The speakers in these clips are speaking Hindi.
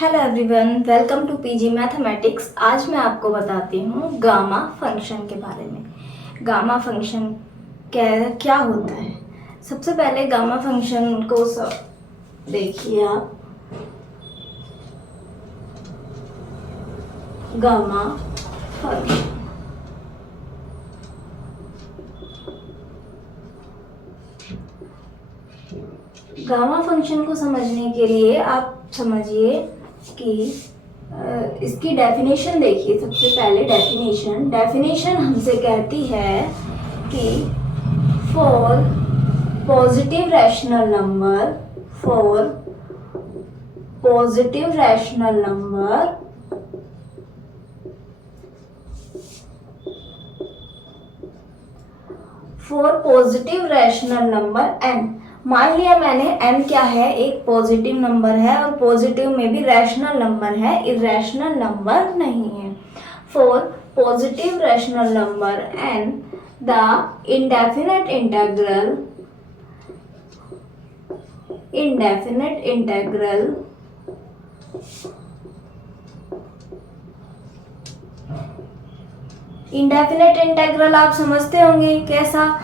Hello everyone, welcome to PG mathematics. आज मैं आपको बताती हूँ गामा फंक्शन के बारे में। गामा फंक्शन क्या क्या होता है। सबसे पहले गामा फंक्शन को देखिए आप। गामा फंक्शन गामा फंक्शन को समझने के लिए आप समझिए कि इसकी डेफिनेशन देखिए। सबसे पहले डेफिनेशन हमसे कहती है कि for positive rational number n। मान लिया मैंने n क्या है, एक पॉजिटिव नंबर है और पॉजिटिव में भी रैशनल नंबर है, इरेशनल नंबर नहीं है। For positive rational number n the indefinite integral आप समझते होंगे कैसा,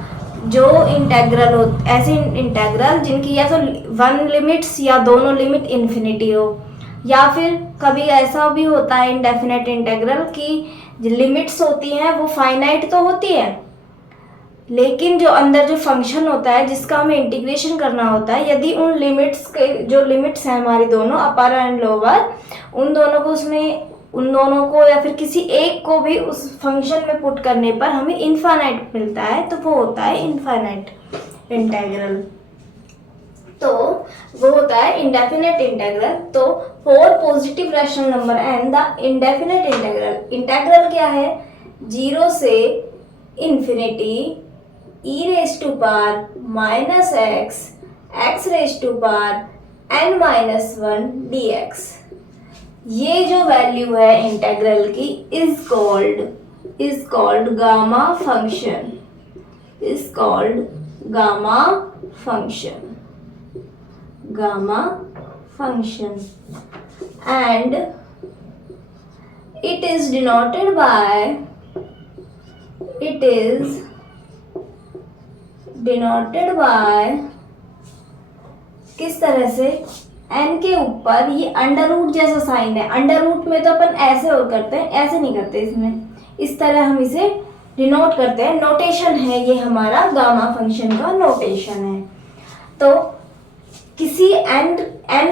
जो इंटेग्रल हो, ऐसे इंटेग्रल जिनकी या तो वन लिमिट्स या दोनों लिमिट इन्फिनिटी हो, या फिर कभी ऐसा भी होता है इंडेफिनेट इंटेग्रल की लिमिट्स होती हैं वो फाइनाइट तो होती है, लेकिन जो अंदर जो फंक्शन होता है जिसका हमें इंटीग्रेशन करना होता है, यदि उन लिमिट्स के जो लिमिट्स हैं हमारी दोनों अपर एंड लोअर, उन दोनों को या फिर किसी एक को भी उस फंक्शन में पुट करने पर हमें इनफाइनाइट मिलता है, तो वो होता है इनफाइनाइट इंटेग्रल। तो वो होता है इंडेफिनेट इंटेग्रल। तो for positive rational number n the indefinite integral क्या है, 0 से infinity e raise to power minus x raise to power n-1 dx। ये जो वैल्यू है इंटेग्रल की is called gamma function, and it is denoted by किस तरह से, n के ऊपर ये अंडर रूट जैसा साइन है। अंडर रूट में तो अपन ऐसे और करते हैं, ऐसे नहीं करते, इसमें इस तरह हम इसे डिनोट करते हैं। नोटेशन है ये हमारा गामा फंक्शन का नोटेशन है। तो किसी n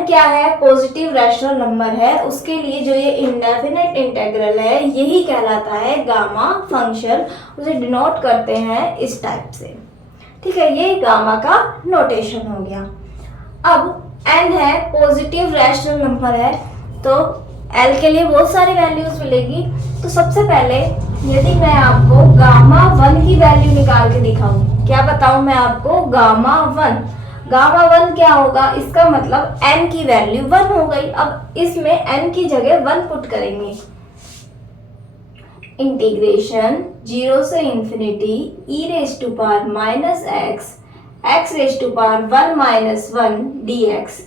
क्या है, पॉजिटिव रैशनल नंबर है, उसके लिए जो ये इंडेफिनेट इंटेग्रल है यही कहलाता है गामा फंक्शन। उसे डिनोट करते हैं इस टाइप से, ठीक है। ये गामा का नोटेशन हो गया। अब n है, पॉजिटिव रैशनल नंबर है, तो l के लिए बहुत सारी वैल्यूज मिलेगी। तो सबसे पहले यदि मैं आपको गामा 1 की वैल्यू निकाल के दिखाऊं, क्या बताऊं मैं आपको, गामा 1 क्या होगा, इसका मतलब n की वैल्यू 1 हो गई। अब इसमें n की जगह 1 पुट करेंगे। इंटीग्रेशन 0 से infinity e raise to power minus x raise to power 1-1 dx।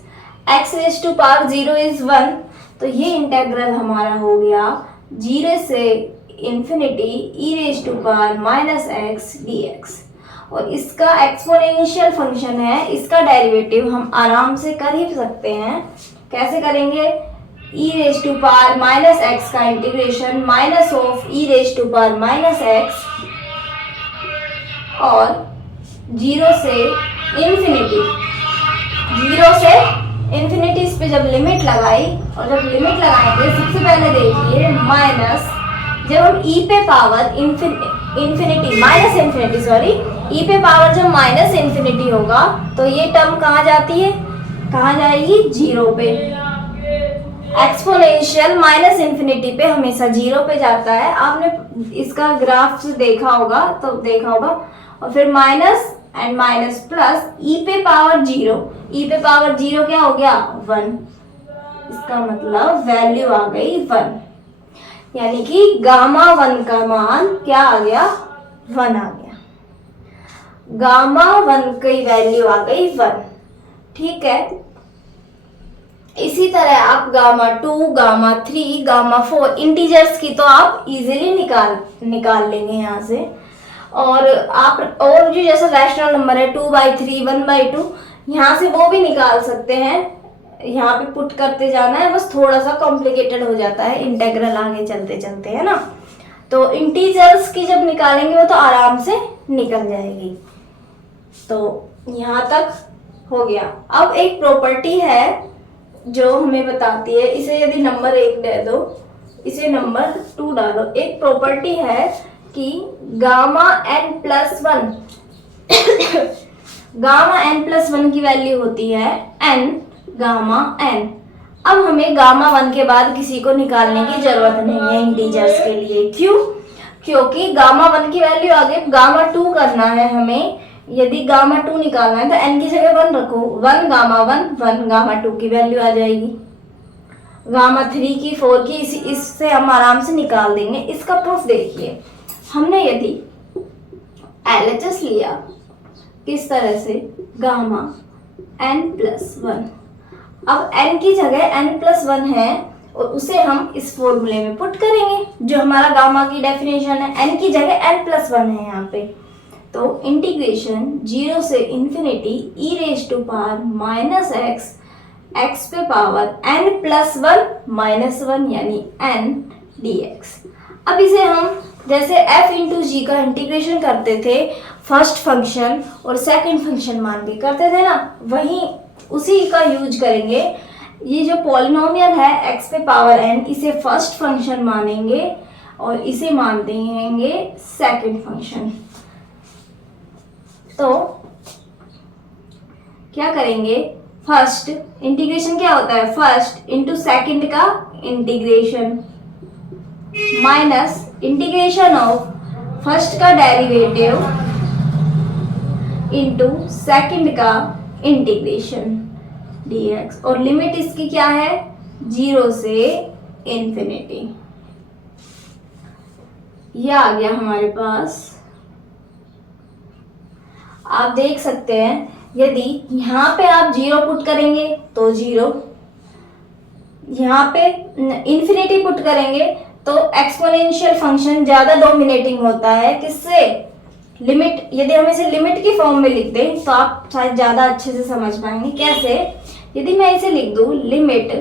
x raise to power 0 is 1, तो ये इंटेग्रल हमारा हो गया 0 से infinity e raise to power minus x dx। और इसका एक्सपोनेंशियल फंक्शन है, इसका डेरिवेटिव हम आराम से कर ही सकते हैं। कैसे करेंगे, e raise to power minus x का integration minus of e raise to power minus x और 0 से इन्फिनिटी इस पे जब लिमिट लगाई, और जब लिमिट लगाएंगे सबसे पहले देखिए माइनस, जब हम e पे पावर e पे पावर जब माइनस इन्फिनिटी होगा तो ये टर्म कहाँ जाती है, कहाँ जाएगी, 0 पे। एक्सपोनेंशियल माइनस इन्फिनिटी पे हमेशा 0 पे जाता है। आपने इसका ग्राफ देखा होगा और फिर minus and minus plus e पे पावर 0 क्या हो गया, 1। इसका मतलब वैल्यू आ गई 1, यानी कि गामा 1 का मान क्या आ गया, 1 आ गया। गामा 1 की वैल्यू आ गई 1, ठीक है। इसी तरह आप गामा 2, गामा 3, गामा 4 इंटीजर्स की तो आप इजीली निकाल लेंगे यहाँ से। और आप और जो जैसा रैशनल नंबर है 2/3, 1/2, यहाँ से वो भी निकाल सकते हैं। यहाँ पे पुट करते जाना है, बस थोड़ा सा कॉम्प्लिकेटेड हो जाता है इंटेग्रल आगे चलते चलते, है ना। तो इंटीजर्स की जब निकालेंगे वो तो आराम से निकल जाएगी। तो यहाँ तक हो गया। अब एक प्रॉपर्टी है जो हमें बताती है, इसे यदि नंबर 1 दे दो, इसे नंबर 2 डालो। एक प्रॉपर्टी है कि गामा n+1 गामा n+1 की वैल्यू होती है n गामा n। अब हमें गामा 1 के बाद किसी को निकालने की जरूरत नहीं है इंटीजर्स के लिए। क्यों? क्योंकि गामा 1 की वैल्यू आगे गामा 2 करना है हमें। यदि गामा 2 निकालना है तो n की जगह 1 रखो, 1 गामा 1, 1 गामा 2 की वैल्यू आ जाएगी। गामा 3 की, 4 की, इससे हम आराम से निकाल देंगे। इसका प्रूफ देखिए, हमने यदि LHS लिया किस तरह से, गामा n+1, अब n की जगह n+1 है और उसे हम इस फॉर्मूले में पुट करेंगे जो हमारा गामा की डेफिनेशन है। n की जगह n+1 है यहाँ पे, तो इंटीग्रेशन 0 से इन्फिनिटी e⁻⁻x x पे पावर n+1 यानी n dx। अब इसे हम जैसे f/g का इंटीग्रेशन करते थे फर्स्ट फंक्शन और सेकंड फंक्शन मान के करते थे ना, वहीं उसी का यूज करेंगे। ये जो पॉलिनोमियल है x पे पावर n, इसे फर्स्ट फंक्शन मानेंगे और इसे मान देंगे सेकंड फंक्शन। तो क्या करेंगे, फर्स्ट इंटीग्रेशन क्या होता है, फर्स्ट इंटू सेकंड का integration minus integration of first का डेरिवेटिव इंटू सेकंड का इंटीग्रेशन dx। और लिमिट इसकी क्या है, 0 से इन्फिनिटी। यह आ गया हमारे पास। आप देख सकते हैं यदि यहाँ पे आप 0 पुट करेंगे तो 0, यहाँ पे इन्फिनिटी पुट करेंगे तो एक्सपोनेंशियल फंक्शन ज़्यादा डोमिनेटिंग होता है। किससे, लिमिट। यदि हम इसे लिमिट की फॉर्म में लिख दें तो आप शायद ज़्यादा अच्छे से समझ पाएंगे। कैसे, यदि मैं इसे लिख दूँ limit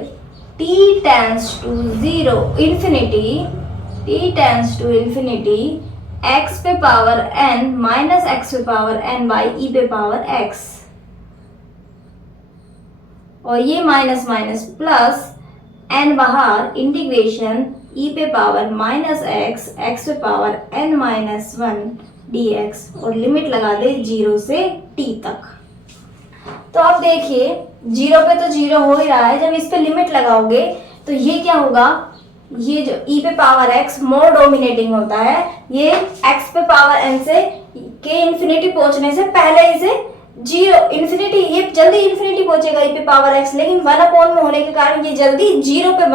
t tends to 0 infinity, t tends to infinity x पे पावर n माइनस x पे पावर n बाई e पे पावर x, और ये माइनस माइनस प्लस n बाहर, इंटीग्रेशन e पे पावर माइनस x x पे पावर n माइनस 1 dx, और लिमिट लगा दे 0 से t तक। तो आप देखिए 0 पे तो 0 हो ही रहा है, जब इस पे लिमिट लगाओगे तो ये क्या होगा, ये जो e पे पावर x मोर डोमिनेटिंग होता है, ये x पे पावर n से के इन्फिनिटी पहुंचने से पहले इसे 0 इन्फिनिटी, ये जल्दी इन्फिनिटी पहुंचेगा e पे पावर x, लेकिन 1/, में होने के कारण ये जल्दी 0 पे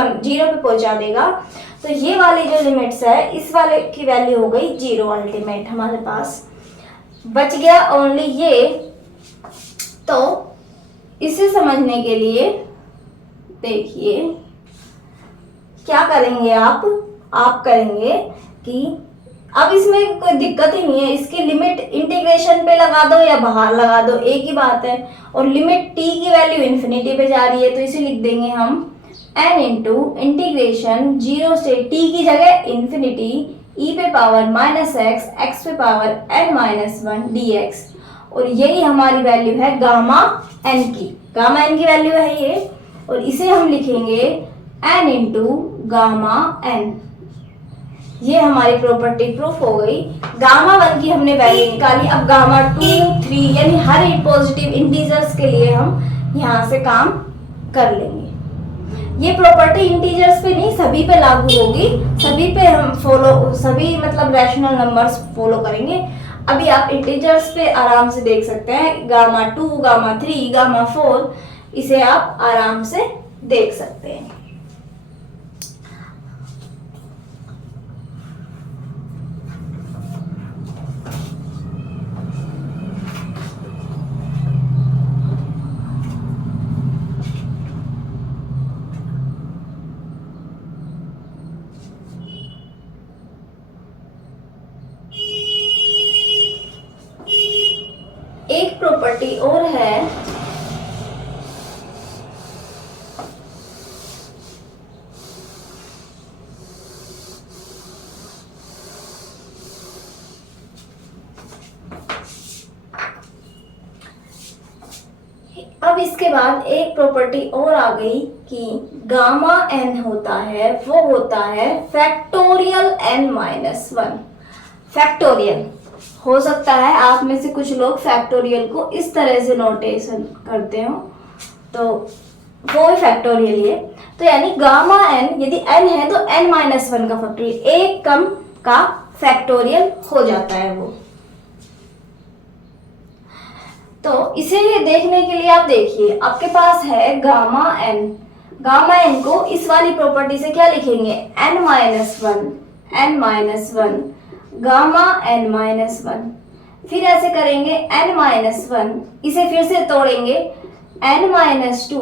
पहुंचा देगा। तो ये वाली जो लिमिट्स है, इस वाले की वैल्यू हो गई 0 अल्टीमेट। हमारे पास बच गया ओनली ये। तो इसे समझने के लिए देखिए क्या करेंगे आप करेंगे कि अब इसमें कोई दिक्कत ही नहीं है, इसकी लिमिट इंटीग्रेशन पे लगा दो या बाहर लगा दो, एक ही बात है। और लिमिट t की वैल्यू इन्फिनिटी पे जा रही है, तो इसे लिख देंगे हम n इंटू इंटीग्रेशन 0 से t की जगह इन्फिनिटी e पे पावर माइनस x x पे पावर n माइनस 1 dx। और यही हमारी वैल्यू है गामा n की वैल्यू है ये, और इसे हम लिखेंगे n इंटू गामा n। ये हमारी प्रॉपर्टी प्रूफ हो गई। गामा 1 की हमने वैल्यू निकाली। अब गामा 2, 3 यानी हर एक पॉजिटिव इंटीजर्स के लिए हम यहाँ से काम कर लेंगे। ये प्रॉपर्टी इंटीजर्स पे नहीं, सभी पे लागू होगी, सभी पे हम सभी मतलब रैशनल नंबर्स फॉलो करेंगे। अभी आप इंटीजर्स पे आराम से देख सकते हैं, गामा 2, गामा 3, गामा 4, इसे आप आराम से देख सकते हैं। प्रॉपर्टी और है अब इसके बाद एक प्रॉपर्टी और आ गई कि गामा n होता है वो होता है फैक्टोरियल n-1। फैक्टोरियल हो सकता है आप में से कुछ लोग फैक्टोरियल को इस तरह से नोटेशन करते हो, तो वो फैक्टोरियल है। तो यानी गामा n यदि n है तो n-1 का फैक्टोरियल, एक कम का फैक्टोरियल हो जाता है वो। तो इसे देखने के लिए आप देखिए, आपके पास है गामा n। गामा n को इस वाली प्रॉपर्टी से क्या लिखेंगे, n-1 गामा n-1। फिर ऐसे करेंगे n-1, इसे फिर से तोड़ेंगे n-2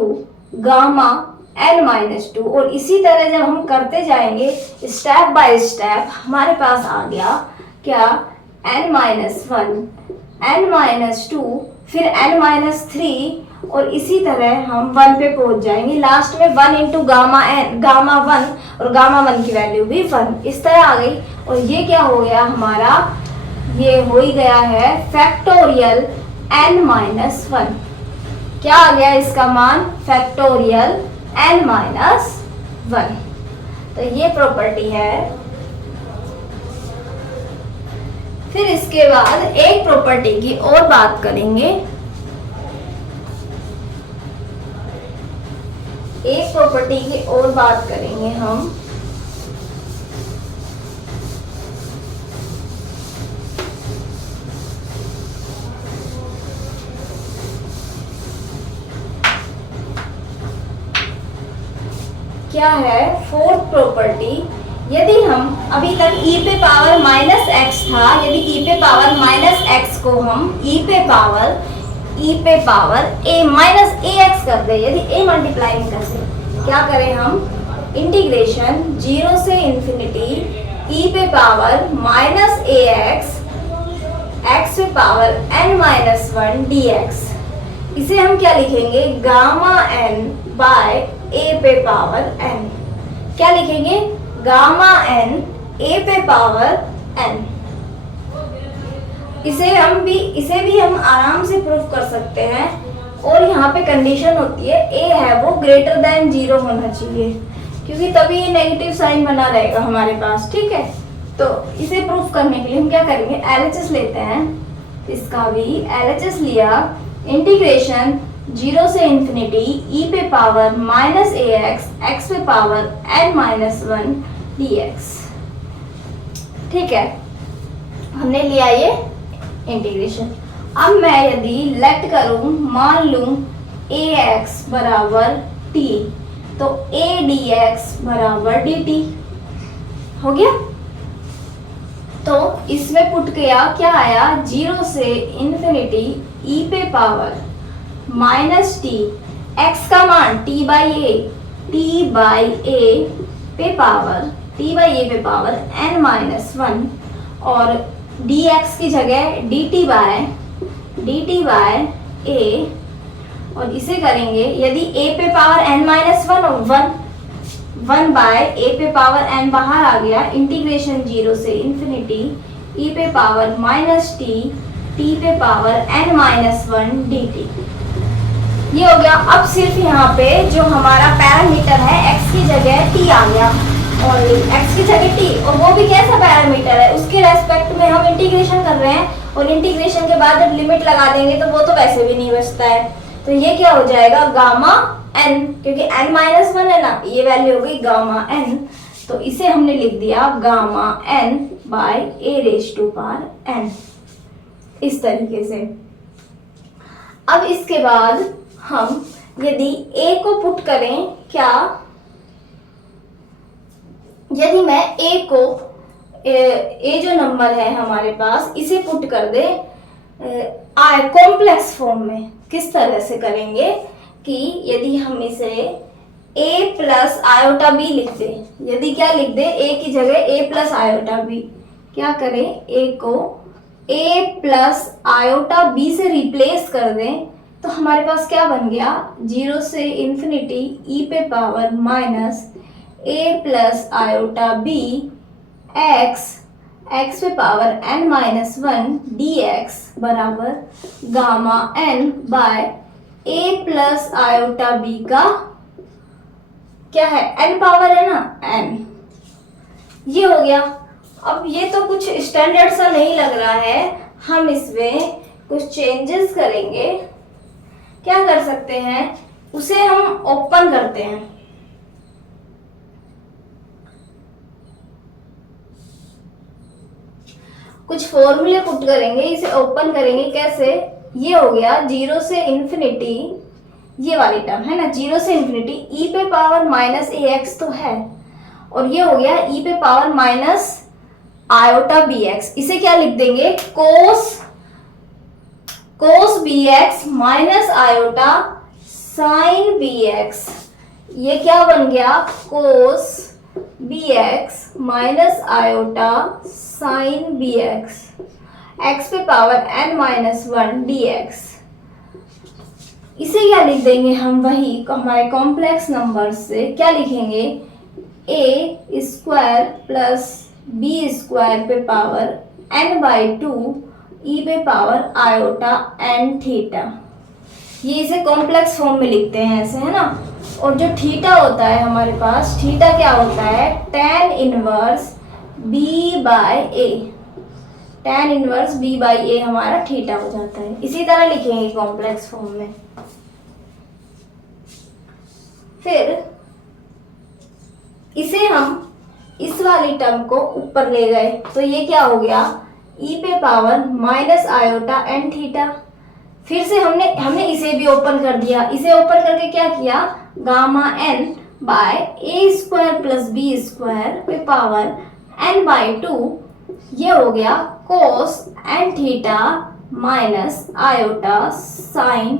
गामा n-2, और इसी तरह जब हम करते जाएंगे स्टेप बाय स्टेप हमारे पास आ गया क्या, n-1 n-2 फिर n-3, और इसी तरह हम 1 पे पहुंच जाएंगे। लास्ट में 1 इंटू गामा 1, और गामा 1 की वैल्यू भी 1 इस तरह आ गई। और ये क्या हो गया हमारा, ये हो ही गया है फैक्टोरियल n-1। क्या आ गया इसका मान, फैक्टोरियल n-1। तो ये प्रॉपर्टी है। फिर इसके बाद एक प्रॉपर्टी की और बात करेंगे। एक प्रॉपर्टी की और बात करेंगे हम, क्या है फोर्थ प्रॉपर्टी। यदि हम अभी तक e पे पावर -x था, यदि e पे पावर -x को हम e पे पावर a-ax कर दे, यदि a मल्टीप्लाई कर दे, क्या करें हम, इंटीग्रेशन 0 से इंफिनिटी e पे पावर -ax x पे पावर n-1 dx। इसे हम क्या लिखेंगे, गामा n बाय a पे पावर n। क्या लिखेंगे, गामा n a पे पावर n। इसे भी हम आराम से प्रूफ कर सकते हैं। और यहाँ पे कंडीशन होती है a है वो ग्रेटर देन 0 होना चाहिए, क्योंकि तभी ये नेगेटिव साइन बना रहेगा हमारे पास, ठीक है। तो इसे प्रूफ करने के लिए हम क्या करेंगे, LHS लेते हैं। इसका भी LHS लिया, इंटीग्रेशन 0 से इंफिनिटी e पे पावर -ax x पे पावर n-1 dx। ठीक है, हमने लिया ये इंटीग्रेशन। अब मैं यदि लेट करूं, मान लूं ax बराबर t, तो a dx बराबर dt हो गया। तो इसमें पुट किया, क्या आया, 0 से इंफिनिटी e पे पावर -t, x का मान t बाई a पे पावर n-1, और dx की जगह dt बाय a, और इसे करेंगे यदि a पे पावर n-1 और 1 बाय a पे पावर n बाहर आ गया, इंटीग्रेशन 0 से इंफिनिटी e पे पावर -t पे पावर n-1 dt। ये हो गया। अब सिर्फ यहाँ पे जो हमारा पैरामीटर है x की जगह t आ गया, और x की जगह t, और वो भी कैसा पैरामीटर है, उसके रेस्पेक्ट में हम इंटीग्रेशन कर रहे हैं, और इंटीग्रेशन के बाद जब लिमिट लगा देंगे तो वो तो वैसे भी नहीं बचता है। तो ये क्या हो जाएगा, गामा n, क्योंकि n-1 है ना, ये वैल्यू हो गई गामा n। तो इसे हमने लिख दिया गामा n बाय a⁻n, इस तरीके से। अब इसके बाद हम यदि a को पुट करें, क्या, यदि मैं a को a जो नंबर है हमारे पास, इसे पुट कर दे कॉम्प्लेक्स फॉर्म में, किस तरह से करेंगे कि यदि हम इसे a प्लस आयोटा b लिख दे, यदि क्या लिख दे, a की जगह a प्लस आयोटा b, क्या करें, a को a प्लस आयोटा b से रिप्लेस कर दें तो हमारे पास क्या बन गया, 0 से इन्फिनिटी e पे power minus a plus iota b x पे पावर n माइनस 1 dx बराबर gamma n by a plus iota b का क्या है, n पावर है ना, n। ये हो गया। अब ये तो कुछ स्टैंडर्ड सा नहीं लग रहा है, हम इसमें कुछ चेंजेस करेंगे। क्या कर सकते हैं, उसे हम ओपन करते हैं। कुछ फॉर्मूले पुट करेंगे, इसे ओपन करेंगे। कैसे, ये हो गया 0 से इन्फिनिटी, ये वाली टर्म है ना, 0 से इन्फिनिटी e पे पावर माइनस ए एक्स तो है, और ये हो गया e पे power minus iota b x. इसे क्या लिख देंगे, cos b x minus iota sine b x. ये क्या बन गया, cos b x minus iota sine b x, x पे पावर n माइनस 1 dx। इसे क्या लिख देंगे हम, वही हमारे कॉम्प्लेक्स नंबर से क्या लिखेंगे, a square plus b square पे पावर n बाई 2 e पे पावर आयोटा n थीटा। ये इसे कॉम्प्लेक्स फॉर्म में लिखते हैं ऐसे, है ना। और जो थीटा होता है हमारे पास, थीटा क्या होता है, tan inverse b by a, tan inverse b by a हमारा थीटा हो जाता है। इसी तरह लिखेंगे कॉम्प्लेक्स फॉर्म में। फिर इसे हम इस वाली टर्म को ऊपर ले गए तो ये क्या हो गया, e पे power minus iota n theta. फिर से हमने इसे भी ओपन कर दिया। इसे ओपन करके क्या किया, gamma n by a square plus b square पे पावर n बाई 2, ये हो गया cos n theta minus iota sine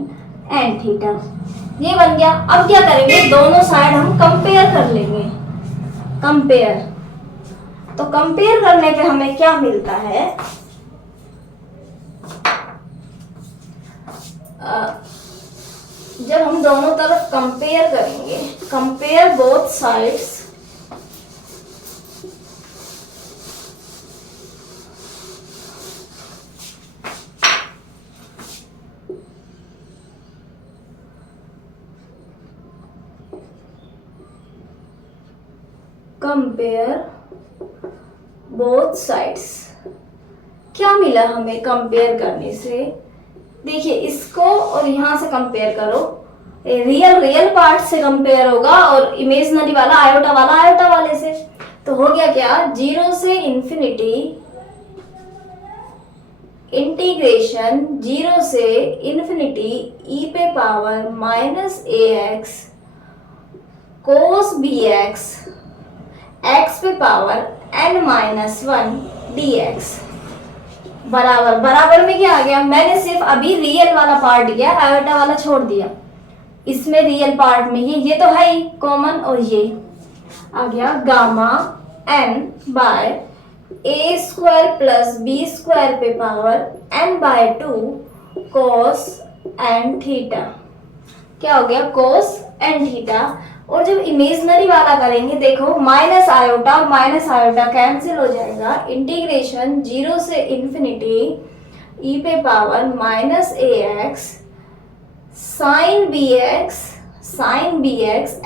n theta. ये बन गया। अब क्या करेंगे, दोनों साइड हम कंपेयर कर लेंगे। कंपेयर, तो कंपेयर करने पे हमें क्या मिलता है, जब हम दोनों तरफ कंपेयर करेंगे, compare both sides, compare both sides, क्या मिला हमें कंपेयर करने से, देखिए इसको और यहां से कंपेयर करो, रियल पार्ट से कंपेयर होगा और इमेजिनरी वाला आयोटा वाले से। तो हो गया क्या, 0 से इन्फिनिटी इंटीग्रेशन 0 से इन्फिनिटी e पे power minus a x cos b x x पे पावर n माइनस 1 dx बराबर में क्या आ गया, मैंने सिर्फ अभी रियल वाला पार्ट किया, आयोटा वाला छोड़ दिया। इसमें रियल पार्ट में ये तो है ही कॉमन, और ये आ गया gamma n by a square plus b square पे power n by 2 cos n theta. क्या हो गया, कोस n थीटा। और जब इमेजिनरी वाला करेंगे, देखो माइनस आयोटा कैंसिल हो जाएगा, इंटीग्रेशन 0 से इन्फिनिटी e पे power minus a x sine b x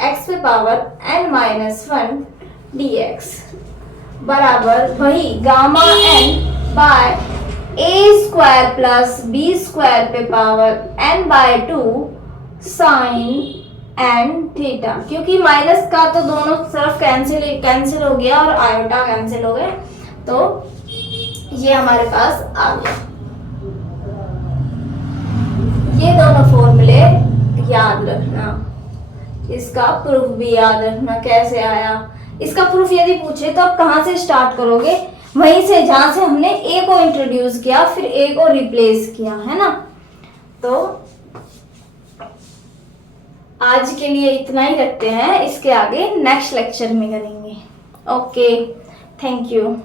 x पे पावर n माइनस 1 dx बराबर वही gamma n by a square plus b square पे power n by 2 sine n theta. क्योंकि माइनस का तो दोनों तरफ कैंसिल हो गया और आयोटा कैंसिल हो गए, तो ये हमारे पास आ गया। ये दोनों फॉर्मूले याद रखना, इसका प्रूफ भी याद रखना कैसे आया। इसका प्रूफ यदि पूछे तो आप कहाँ से स्टार्ट करोगे, वहीं से जहां से हमने a को इंट्रोड्यूस किया फिर a को रिप्लेस किया, है ना। तो आज के लिए इतना ही रखते हैं, इसके आगे नेक्स्ट लेक्चर में करेंगे। Okay, thank you.